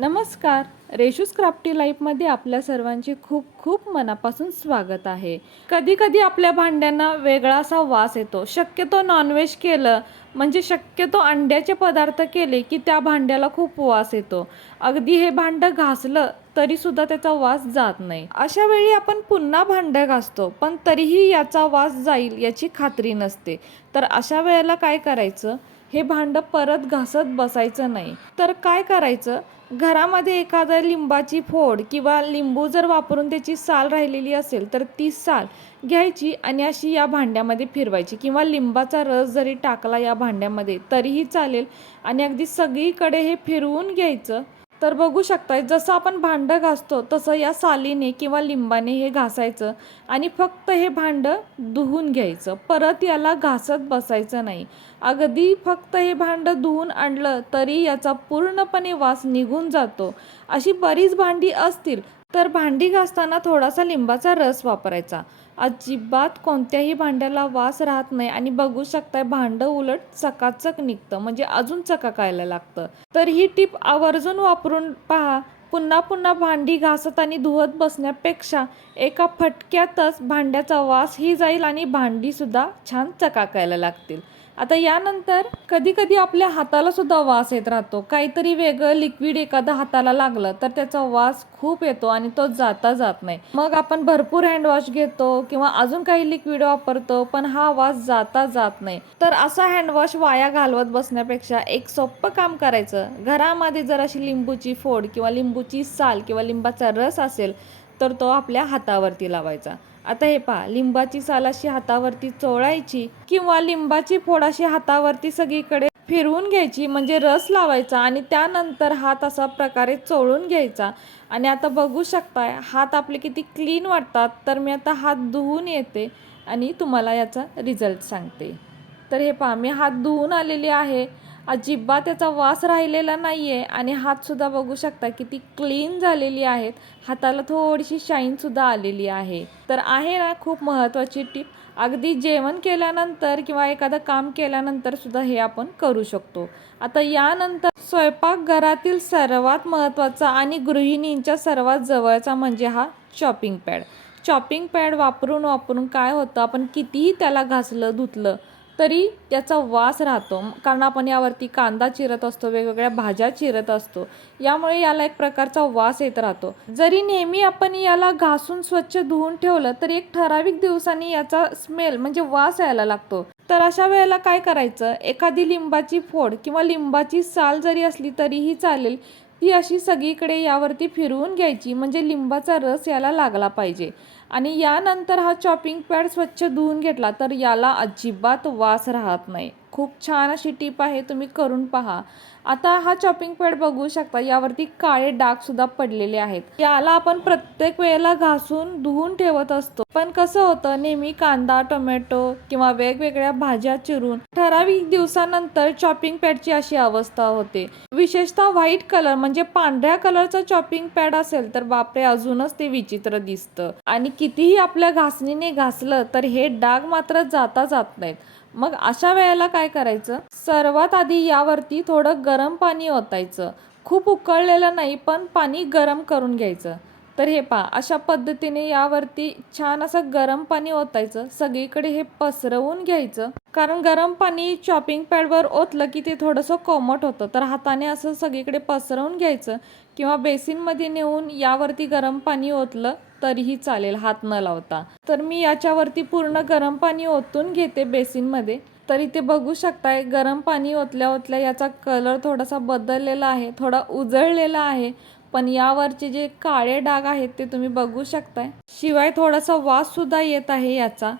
नमस्कार. रेशूस क्राफ्टी लाईफमध्ये आपल्या सर्वांचे खूप खूप मनापासून स्वागत आहे. कधी कधी आपल्या भांड्यांना वेगळा असा वास येतो. शक्यतो नॉनव्हेज केलं म्हणजे शक्यतो अंड्याचे पदार्थ केले की त्या भांड्याला खूप वास येतो. अगदी हे भांडं घासलं तरीसुद्धा त्याचा वास जात नाही. अशा वेळी आपण पुन्हा भांडं घासतो पण तरीही याचा वास जाईल याची खात्री नसते. तर अशा वेळेला काय करायचं? हे भांडं परत घासत बसायचं नाही. तर काय करायचं? घरामध्ये एखादं लिंबाची फोड किंवा लिंबू जर वापरून त्याची साल राहिलेली असेल तर ती साल घ्यायची आणि अशी या भांड्यामध्ये फिरवायची किंवा लिंबाचा रस जरी टाकला या भांड्यामध्ये तरीही चालेल. आणि अगदी सगळीकडे हे फिरवून घ्यायचं. तर बघू शकताय जसं आपण भांडं घासतो तसं या सालीने किंवा लिंबाने हे घासायचं आणि फक्त हे भांडं धुवून घ्यायचं. परत याला घासत बसायचं नाही. अगदी फक्त हे भांडं धुवून आणलं तरी याचा पूर्णपणे वास निघून जातो. अशी बरीच भांडी असतील तर भांडी घासताना थोडासा लिंबाचा रस वापरायचा. अजिबात कोणत्याही भांड्याला वास राहत नाही आणि बघू शकताय भांडं उलट चकाचक निघतं म्हणजे अजून चकाकायला लागतं. तर ही टीप आवर्जून वापरून पहा. पुन्हा पुन्हा भांडी घासत आणि धुवत बसण्यापेक्षा एका फटक्यातच भांड्याचा वासही जाईल आणि भांडीसुद्धा छान चकाकायला लागतील. आता यानंतर कधी कधी आपल्या हाताला सुद्धा वास येत राहतो. काहीतरी वेगळं लिक्विड एखादं हाताला लागलं तर त्याचा वास खूप येतो आणि तो जाता जात नाही. मग आपण भरपूर हँडवॉश घेतो किंवा अजून काही लिक्विड वापरतो पण हा वास जाता जात नाही. तर असा हँडवॉश वाया घालवत बसण्यापेक्षा एक सोपं काम करायचं. घरामध्ये जर अशी लिंबूची फोड किंवा लिंबू लिंबूची साल किंवा लिंबाचा रस असेल तर तो आपल्या हातावरती लावायचा. आता हे पहा लिंबाची साल अशी हातावरती चोळायची किंवा लिंबाची फोड अशी हातावरती सगळीकडे फिरवून घ्यायची म्हणजे रस लावायचा आणि त्यानंतर हात असा प्रकारे चोळून घ्यायचा. आणि आता बघू शकताय हात आपले किती क्लीन वाटतात तर मी आता हात धुवून येते आणि तुम्हाला याचा रिझल्ट सांगते. तर हे पहा मी हात धुवून आलेले आहे. अजिबात त्याचा वास राहिलेला नाही आहे आणि हातसुद्धा बघू शकता किती क्लीन झालेली आहेत. हाताला थोडीशी शाईनसुद्धा आलेली आहे. तर आहे ना खूप महत्त्वाची टीप अगदी जेवण केल्यानंतर किंवा एखादं काम केल्यानंतर सुद्धा हे आपण करू शकतो. आता यानंतर स्वयंपाकघरातील सर्वात महत्त्वाचा आणि गृहिणींच्या सर्वात जवळचा म्हणजे हा चॉपिंग पॅड चॉपिंग पॅड वापरून वापरून काय होतं? आपण कितीही त्याला घासलं धुतलं तरी त्याचा वास राहतो. कारण आपण यावरती कांदा चिरत असतो वेगवेगळ्या भाज्या चिरत असतो. यामुळे याला एक प्रकारचा वास येत राहतो. जरी नेहमी आपण याला घासून स्वच्छ धुवून ठेवलं तरी एक ठराविक दिवसांनी याचा स्मेल म्हणजे वास यायला लागतो. तर अशा वेळेला काय करायचं? एखादी लिंबाची फोड किंवा लिंबाची साल जरी असली तरीही चालेल. ती अशी सगळीकडे यावरती फिरवून घ्यायची. म्हणजे लिंबाचा रस याला लागला पाहिजे. आणि यानंतर हा चॉपिंग पॅड स्वच्छ धुवून घेतला तर याला अजिबात वास राहत नाही. खूप छान अशी टीप आहे तुम्ही करून पहा. आता हा चॉपिंग पॅड बघू शकता यावरती काळे डाग सुद्धा पडलेले आहेत. याला आपण प्रत्येक वेळेला घासून धुवून ठेवत असतो. पण कसं होतं नेहमी कांदा टोमॅटो किंवा वेगवेगळ्या भाज्या चिरून ठराविक दिवसानंतर चॉपिंग पॅडची अशी अवस्था होते. विशेषतः व्हाईट कलर म्हणजे पांढऱ्या कलरचा चॉपिंग पॅड असेल तर बापरे अजूनच ते विचित्र दिसतं. आणि कितीही आपल्या घासणीने घासलं तर हे डाग मात्र जाता जात नाहीत. मग अशा वेळेला काय करायचं? सर्वात आधी यावरती थोडं गरम पाणी ओतायचं. खूप उकळलेलं नाही पण पाणी गरम करून घ्यायचं. तर हे पहा अशा पद्धतीने यावरती छान असं गरम पाणी ओतायचं. सगळीकडे हे पसरवून घ्यायचं. कारण गरम पाणी चॉपिंग पॅडवर ओतलं की ते थोडंसं कोमट होतं. तर हाताने असं सगळीकडे पसरवून घ्यायचं. किंवा बेसिनमध्ये नेऊन यावरती गरम पाणी ओतलं तरीही चालेल हात न लावता. तर मी याच्यावरती पूर्ण गरम पाणी ओतून घेते बेसिनमध्ये. तरी ते बघू शकताय गरम पाणी ओतल्या ओतल्या याचा कलर थोडासा बदललेला आहे थोडा उजळलेला आहे. पण यावरचे जे काळे डाग आहेत ते तुम्ही बघू शकताय. शिवाय थोडासा वास सुद्धा येत आहे याचा.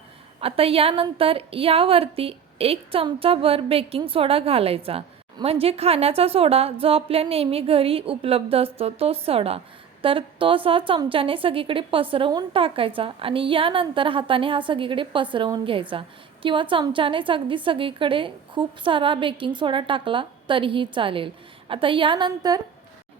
आता यानंतर यावरती एक चमचाभर बेकिंग सोडा घालायचा. म्हणजे खाण्याचा सोडा जो आपल्या नेहमी घरी उपलब्ध असतो तो सोडा. तर तो असा चमच्याने सगळीकडे पसरवून टाकायचा आणि यानंतर हाताने हा सगळीकडे पसरवून घ्यायचा. किंवा चमच्यानेच अगदी सगळीकडे खूप सारा बेकिंग सोडा टाकला तरीही चालेल. आता यानंतर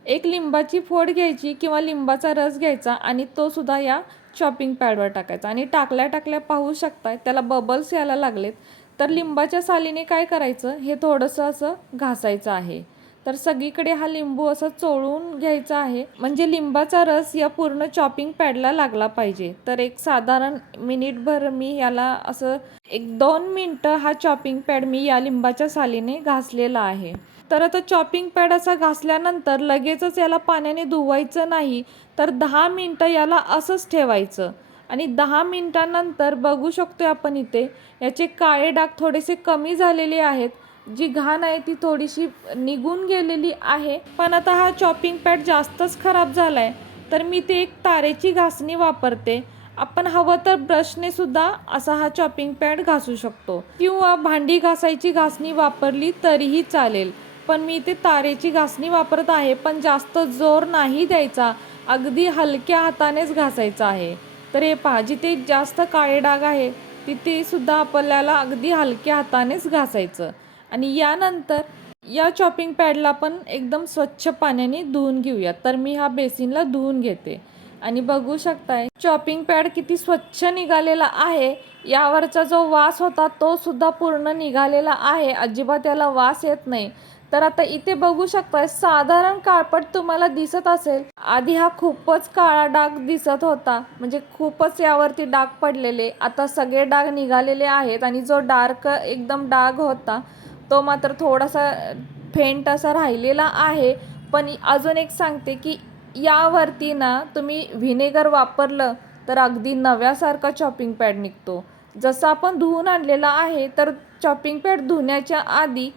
एक लिंबाची फोड घ्यायची किंवा लिंबाचा रस घ्यायचा आणि तो सुद्धा या चॉपिंग पॅडवर टाकायचा. आणि टाकल्या टाकल्या पाहू शकताय त्याला बबल्स यायला लागलेत. तर लिंबाच्या सालीने काय करायचं? हे थोडंसं असं घासायचं आहे. तर सगळीकडे हा लिंबू असं चोळून घ्यायचा आहे. म्हणजे लिंबाचा रस या पूर्ण चॉपिंग पॅडला लागला पाहिजे. तर एक साधारण मिनिटभर मी याला असं एक दोन मिनटं हा चॉपिंग पॅड मी या लिंबाच्या सालीने घासलेला आहे. तर आता चॉपिंग पॅड असा घासल्यानंतर लगेचच याला पाण्याने धुवायचं नाही तर दहा मिनटं याला असंच ठेवायचं. आणि दहा मिनटानंतर बघू शकतो आपण इथे याचे काळे डाग थोडेसे कमी झालेले आहेत. जी घाण आहे ती थोडीशी निघून गेलेली आहे. पण आता हा चॉपिंग पॅड जास्तच खराब झाला आहे तर मी ते एक तारेची घासणी वापरते. आपण हवं तर ब्रशने सुद्धा असा हा चॉपिंग पॅड घासू शकतो. किंवा भांडी घासायची घासणी वापरली तरीही चालेल. पण मी इथे तारेची घासणी वापरत आहे पण जास्त जोर नाही द्यायचा. अगदी हलक्या हातानेच घासायचा आहे. तर हे पहा जिथे जास्त काळे डाग आहे तिथे सुद्धा आपल्याला अगदी हलक्या हातानेच घासायचं. आणि यानंतर या चॉपिंग पॅडला पण एकदम स्वच्छ पाण्याने धुवून घेऊया. तर मी हा बेसिनला धुवून घेते. आणि बघू शकताय चॉपिंग पॅड किती स्वच्छ निघालेला आहे. यावरचा जो वास होता तो सुद्धा पूर्ण निघालेला आहे. अजिबात याला वास येत नाही. तर आता इथे बघू शकताय साधारण काळपट तुम्हाला दिसत असेल. आधी हा खूपच काळा डाग दिसत होता. म्हणजे खूपच यावरती डाग पडलेले. आता सगळे डाग निघालेले आहेत आणि जो डार्क एकदम डाग होता तो मात्र थोडासा फेंट असा राहिलेला आहे. पण अजून एक सांगते की यावरती ना तुम्ही व्हिनेगर वापरलं तर अगदी नव्यासारखा चॉपिंग पॅड निघतो. जसं आपण धुवून आणलेला आहे तर चॉपिंग पॅड धुण्याच्या आधी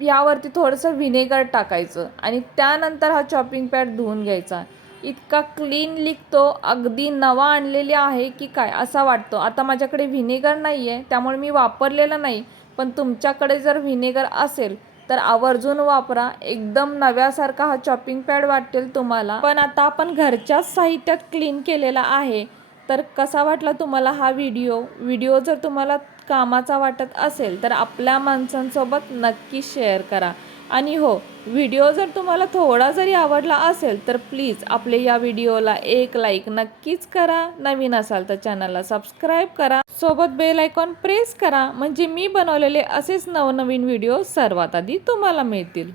यावरती थोडंसं व्हिनेगर टाकायचं आणि त्यानंतर हा चॉपिंग पॅड धुवून घ्यायचा. इतका क्लीन निघतो अगदी नवा आणलेली आहे की काय असा वाटतो. आता माझ्याकडे व्हिनेगर नाही आहे त्यामुळे मी वापरलेलं नाही. पण तुमच्याकडे जर व्हिनेगर असेल तर आवर्जून वापरा. एकदम नव्यासारखा हा चॉपिंग पॅड वाटेल तुम्हाला. पण आता आपण घरच्याच साहित्यात क्लीन केलेला आहे. तर कसा वाटला तुम्हाला हा व्हिडिओ व्हिडिओ जर तुम्हाला कामाचा वाटत असेल तर आपल्या माणसांसोबत नक्की शेअर करा. आणि हो व्हिडिओ जर तुम्हाला थोडा जरी आवडला असेल तर प्लीज आपले या व्हिडिओला एक लाईक नक्कीच करा. नवीन असाल तर चॅनलला सबस्क्राईब करा. सोबत बेल आयकॉन प्रेस करा. म्हणजे मी बनवलेले असेच नवनवीन व्हिडिओ सर्वात आधी तुम्हाला मिळतील.